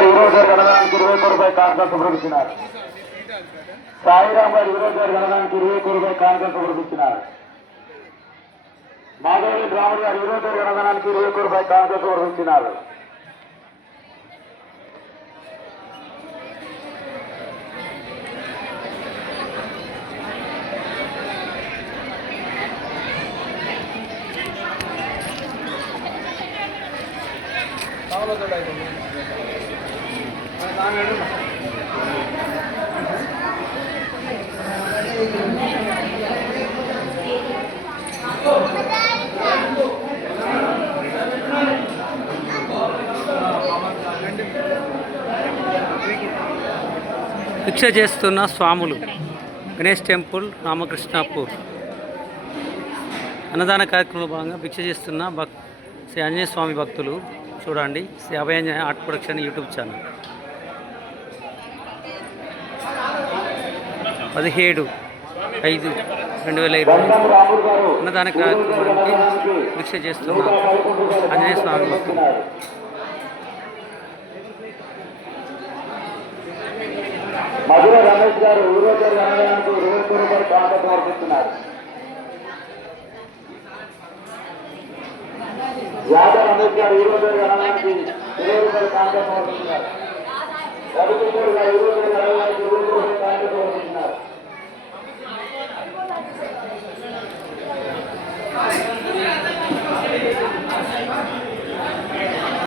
ఈరోజు గణనానికి ఇరవై ఒక్క రూపాయి కానుక సాయిరామ్ గారు ఈరోజు గణనానికి ఇరవై ఒక్క రూపాయి కానుక సమర్పించినారు. మాధవరి రాముడు గారు ఈరోజు గణనానికి ఇరవై కోరుపై కాంగ్రెస్ ప్రకటించినారు భిక్ష చేస్తున్న స్వాములు. గణేష్ టెంపుల్ రామకృష్ణాపూర్. అన్నదాన కార్యక్రమంలో భాగంగా భిక్ష చేస్తున్న భక్ శ్రీ ఆంజనేయ స్వామి భక్తులు చూడండి Sri Abhayanjaneya art production YouTube channel. పదిహేడు ఐదు రెండు వేల ఇరవై అన్నదాన కార్యక్రమానికి దీక్ష చేస్తున్న ఆంజనేయ స్వామి. భక్తులు మధుర రమేష్ గారు ఊరోజు గణనానికి ఇరవై రూపాయలు రూపాయి కానుక సమర్పిస్తున్నారు యాదవ్ అంబేద్కర్ ఈ రోజు గణనానికి ఇరవై రూపాయలు కాంట్రాక్ట్ అవుతున్నారు ఈ రోజు